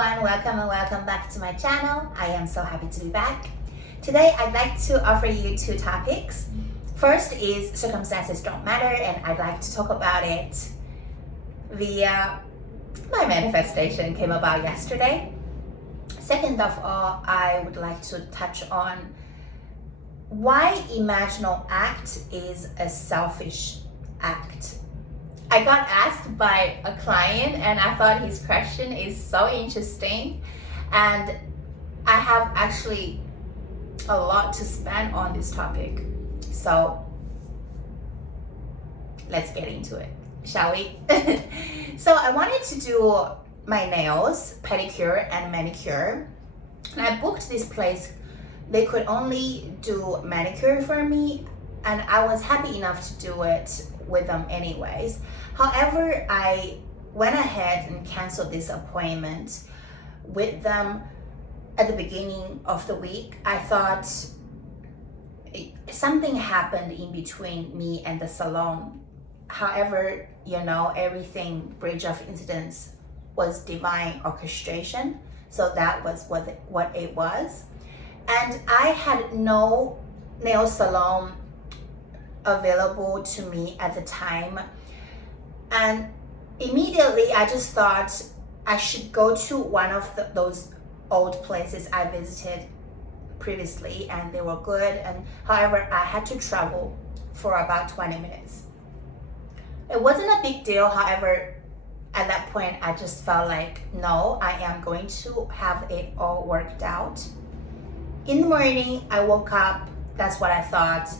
everyone, welcome and welcome back to my channel. I am so happy to be back. Today I'd like to offer you two topics. First is circumstances don't matter, and I'd like to talk about it via my manifestation came about yesterday. Second of all, I would like to touch on why imaginal act is a selfish act. I got asked by a client and I thought his question is so interesting, and I have actually a lot to spend on this topic. So let's get into it, shall we? So I wanted to do my nails, pedicure and manicure, and I booked this place. They could only do manicure for me, and I was happy enough to do it with them anyways. However, I went ahead and canceled this appointment with them at the beginning of the week. I thought something happened in between me and the salon. However, everything, bridge of incidents, was divine orchestration. So that was what it was. And I had no nail salon available to me at the time, and immediately I just thought I should go to one of those old places I visited previously, and they were good. And however, I had to travel for about 20 minutes. It wasn't a big deal. However, at that point I just felt like, no, I am going to have it all worked out. In the morning I woke up, that's what I thought,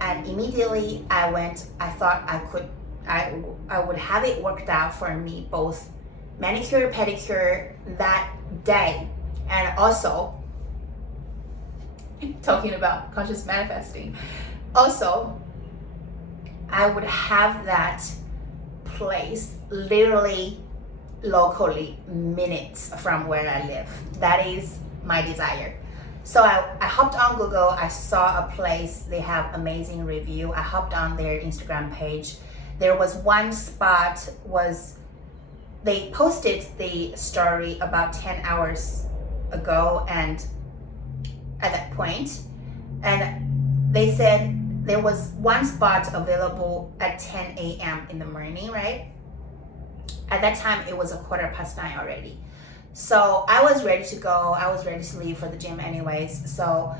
and immediately I went. I thought I would have it worked out for me, both manicure, pedicure that day, and also talking about conscious manifesting. Also, I would have that place literally locally minutes from where I live. That is my desire. So I hopped on Google. I saw a place, they have amazing review. I hopped on their Instagram page. There was one spot, they posted the story about 10 hours ago, and at that point, and they said there was one spot available at 10 a.m. in the morning, right? At that time, it was 9:15 already. So I was ready to go. I was ready to leave for the gym anyways. So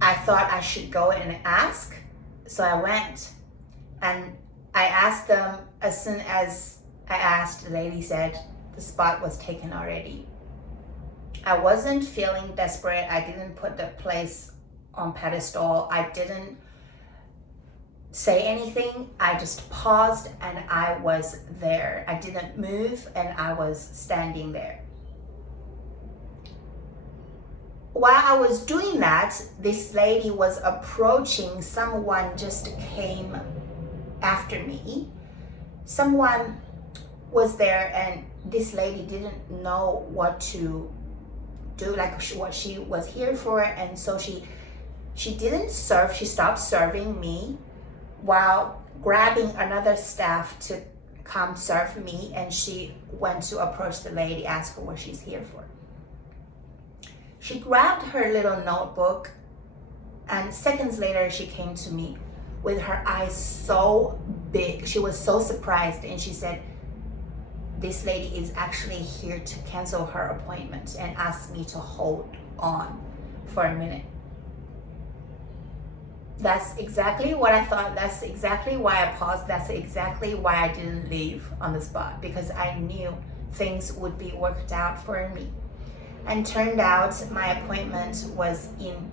I thought I should go and ask. So I went and I asked them. As soon as I asked, the lady said the spot was taken already. I wasn't feeling desperate. I didn't put the place on pedestal. I didn't say anything. I just paused and I was there. I didn't move and I was standing there. While I was doing that, this lady was approaching. Someone just came after me. Someone was there, and this lady didn't know what to do, like what she was here for, and so she didn't serve. She stopped serving me while grabbing another staff to come serve me, and she went to approach the lady, ask her what she's here for. She grabbed her little notebook, and seconds later she came to me with her eyes so big. She was so surprised, and she said, this lady is actually here to cancel her appointment and asked me to hold on for a minute. That's exactly what I thought. That's exactly why I paused. That's exactly why I didn't leave on the spot, because I knew things would be worked out for me. And turned out my appointment was in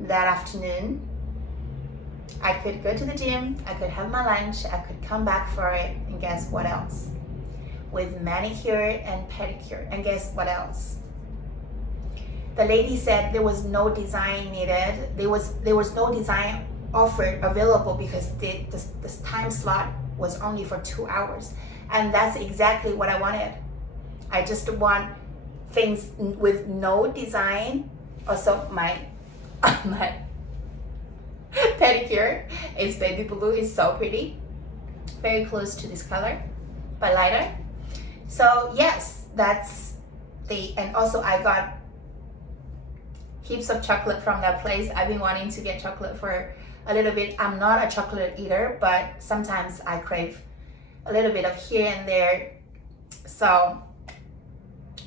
that afternoon. I could go to the gym, I could have my lunch, I could come back for it, and guess what else? With manicure and pedicure. And guess what else? The lady said there was no design needed. There was no design offered available because this time slot was only for 2 hours. And that's exactly what I wanted. I just want things with no design. Also, my pedicure is baby blue. It's so pretty. Very close to this color, but lighter. So yes, that's And also I got heaps of chocolate from that place. I've been wanting to get chocolate for a little bit. I'm not a chocolate eater, but sometimes I crave a little bit of here and there. So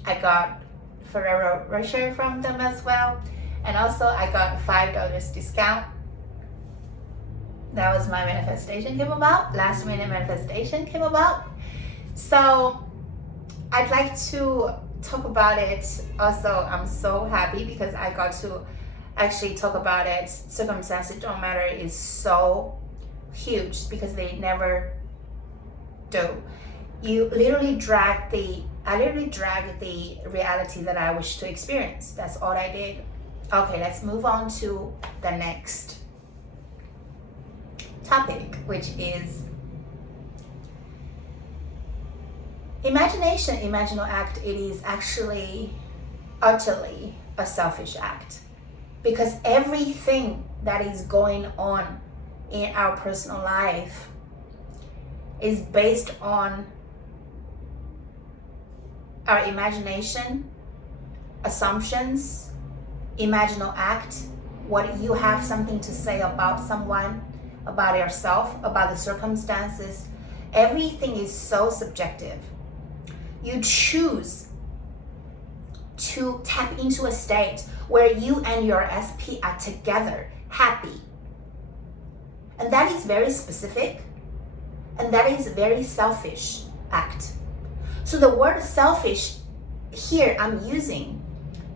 I got Ferrero Rocher from them as well. And also I got $5 discount. That was my manifestation came about. Last minute manifestation came about. So I'd like to talk about it. Also, I'm so happy because I got to actually talk about it. Circumstances don't matter is so huge because they never do. I literally drag the reality that I wish to experience. That's all I did. Okay, let's move on to the next topic, which is imagination. Imaginal act. It is actually utterly a selfish act, because everything that is going on in our personal life is based on our imagination, assumptions, imaginal act, what you have something to say about someone, about yourself, about the circumstances. Everything is so subjective. You choose to tap into a state where you and your SP are together, happy. And that is very specific, and that is a very selfish act. So the word selfish here I'm using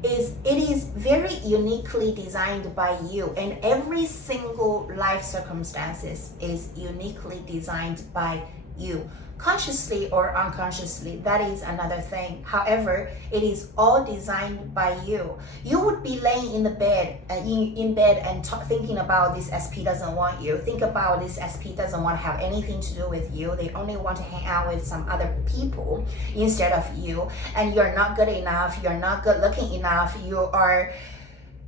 it is very uniquely designed by you, and every single life circumstances is uniquely designed by you, consciously or unconsciously. That is another thing. However, it is all designed by you. You would be laying in the bed, in bed and thinking about this SP doesn't want you. Think about this SP doesn't want to have anything to do with you. They only want to hang out with some other people instead of you. And you're not good enough. You're not good looking enough. You are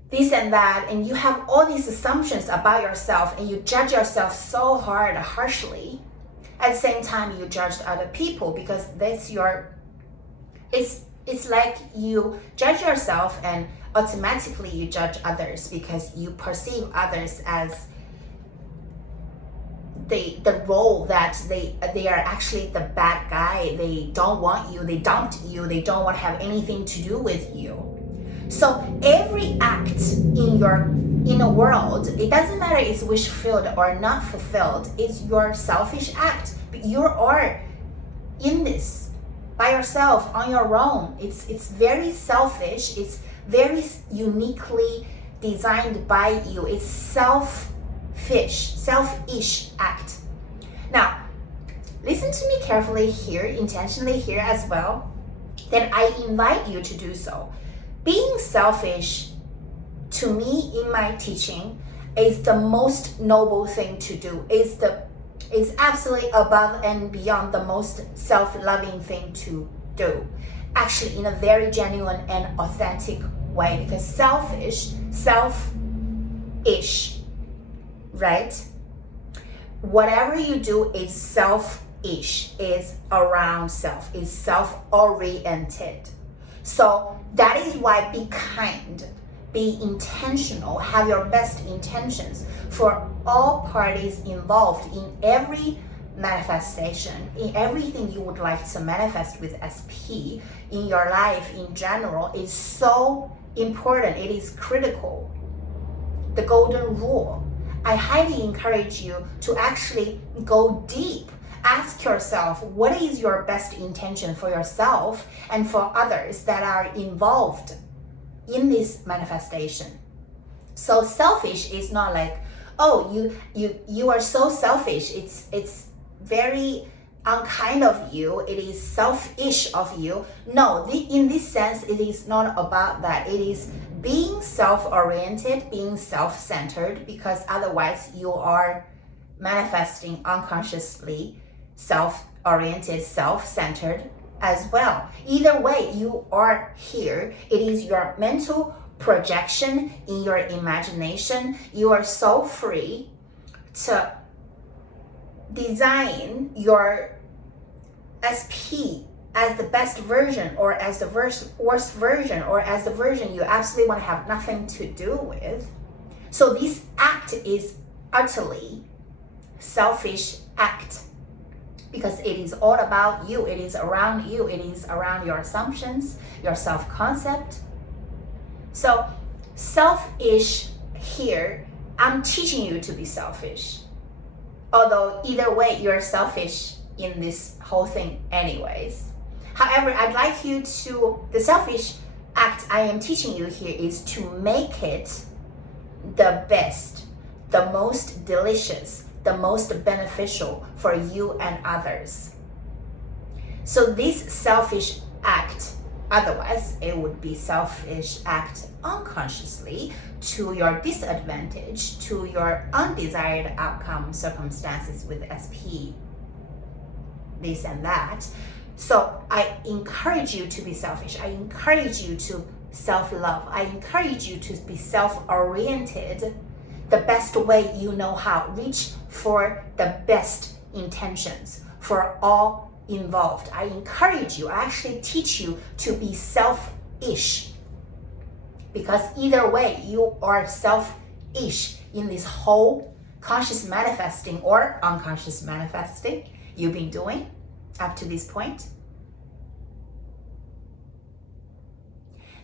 this and that. And you have all these assumptions about yourself, and you judge yourself so harshly. At the same time, you judged other people because that's it's like you judge yourself and automatically you judge others because you perceive others as the role that they are actually the bad guy. They don't want you, they dumped you, they don't want to have anything to do with you. So every act in a world, it doesn't matter it's wish fulfilled or not fulfilled, it's your selfish act. But you are in this by yourself on your own. It's very selfish. It's very uniquely designed by you. It's selfish act. Now, listen to me carefully here, intentionally here as well. Then I invite you to do so. Being selfish, to me, in my teaching, is the most noble thing to do. It's absolutely above and beyond the most self-loving thing to do. Actually, in a very genuine and authentic way, because selfish, right? Whatever you do is selfish, is around self, is self-oriented. So that is why be kind, be intentional, have your best intentions for all parties involved in every manifestation, in everything you would like to manifest with SP in your life in general is so important. It is critical. The golden rule. I highly encourage you to actually go deep. Ask yourself, what is your best intention for yourself and for others that are involved in this manifestation? So selfish is not like, oh, you are so selfish. It's very unkind of you. It is selfish of you. No, in this sense, it is not about that. It is being self-oriented, being self-centered, because otherwise you are manifesting unconsciously self-oriented, self-centered as well. Either way, you are here. It is your mental projection in your imagination. You are so free to design your SP as the best version, or as the worst version, or as the version you absolutely want to have nothing to do with. So this act is utterly selfish act, because it is all about you. It is around you. It is around your assumptions, your self-concept. So selfish here, I'm teaching you to be selfish. Although either way, you're selfish in this whole thing anyways. However, I'd like you to, the selfish act I am teaching you here is to make it the best, the most delicious, the most beneficial for you and others. So this selfish act, otherwise it would be selfish act unconsciously to your disadvantage, to your undesired outcome circumstances with SP, this and that. So I encourage you to be selfish. I encourage you to self-love. I encourage you to be self-oriented the best way you know how. Reach for the best intentions for all involved. I encourage you, I actually teach you to be selfish, because either way, you are selfish in this whole conscious manifesting or unconscious manifesting you've been doing up to this point.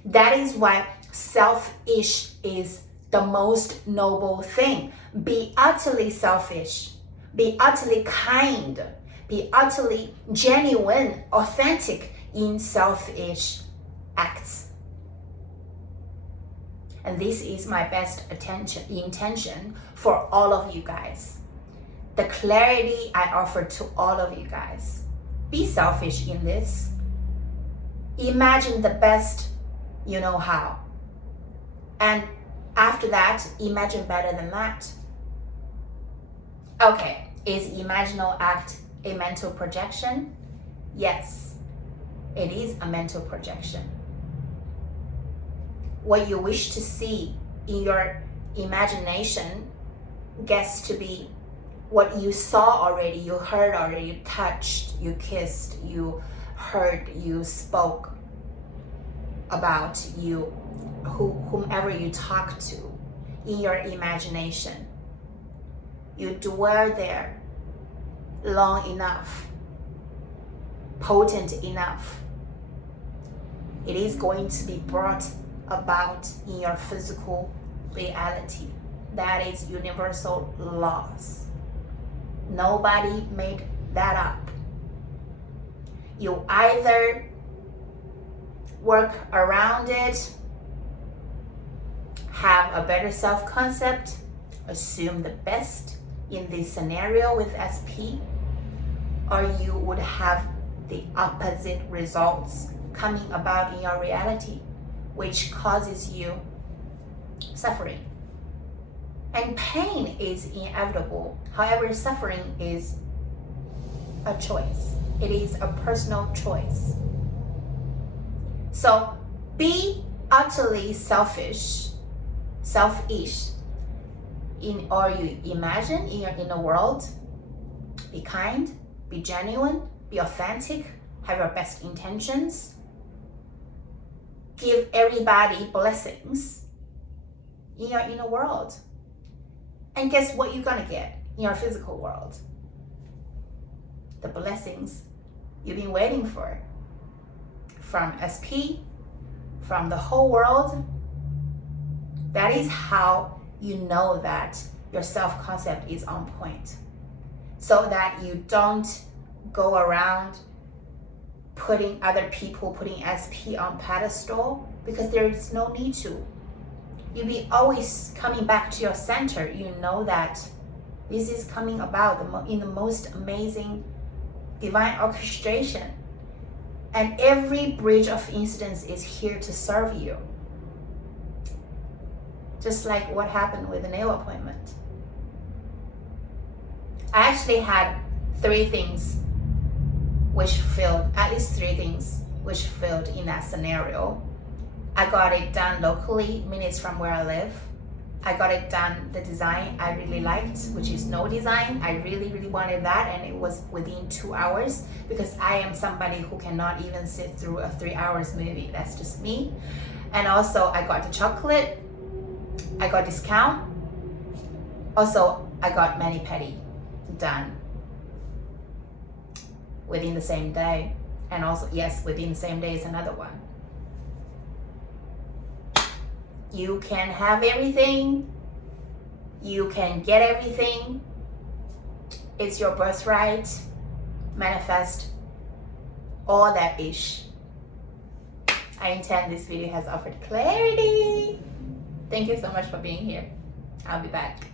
That is why selfish is the most noble thing. Be utterly selfish. Be utterly kind. Be utterly genuine, authentic in selfish acts. And this is my best intention for all of you guys. The clarity I offer to all of you guys. Be selfish in this. Imagine the best you know how. And after that, imagine better than that. Okay, is imaginal act a mental projection? Yes, it is a mental projection. What you wish to see in your imagination gets to be what you saw already, you heard already, you touched, you kissed, you heard, you spoke about, you, whomever you talk to in your imagination. You dwell there long enough, potent enough, it is going to be brought about in your physical reality. That is universal laws. Nobody made that up. You either work around it, have a better self-concept, assume the best in this scenario with SP, or you would have the opposite results coming about in your reality, which causes you suffering. And pain is inevitable. However, suffering is a choice. It is a personal choice. So be utterly selfish in all you imagine in your inner world. Be kind, be genuine, be authentic, have your best intentions. Give everybody blessings in your inner world. And guess what you're gonna get in your physical world? The blessings you've been waiting for from SP, from the whole world. That is how you know that your self-concept is on point. So that you don't go around putting other people, putting SP on pedestal, because there is no need to. You'll be always coming back to your center. You know that this is coming about in the most amazing divine orchestration. And every bridge of incidents is here to serve you. Just like what happened with the nail appointment. I actually had at least three things which failed in that scenario. I got it done locally, minutes from where I live. I got it done. The design I really liked, which is no design. I really wanted that, and it was within 2 hours, because I am somebody who cannot even sit through a 3 hours movie. That's just me. And also I got the chocolate. I got discount. Also I got mani-pedi done within the same day. And also, yes, within the same day is another one. You can have everything. You can get everything. It's your birthright. Manifest all that ish. I intend this video has offered clarity. Thank you so much for being here. I'll be back.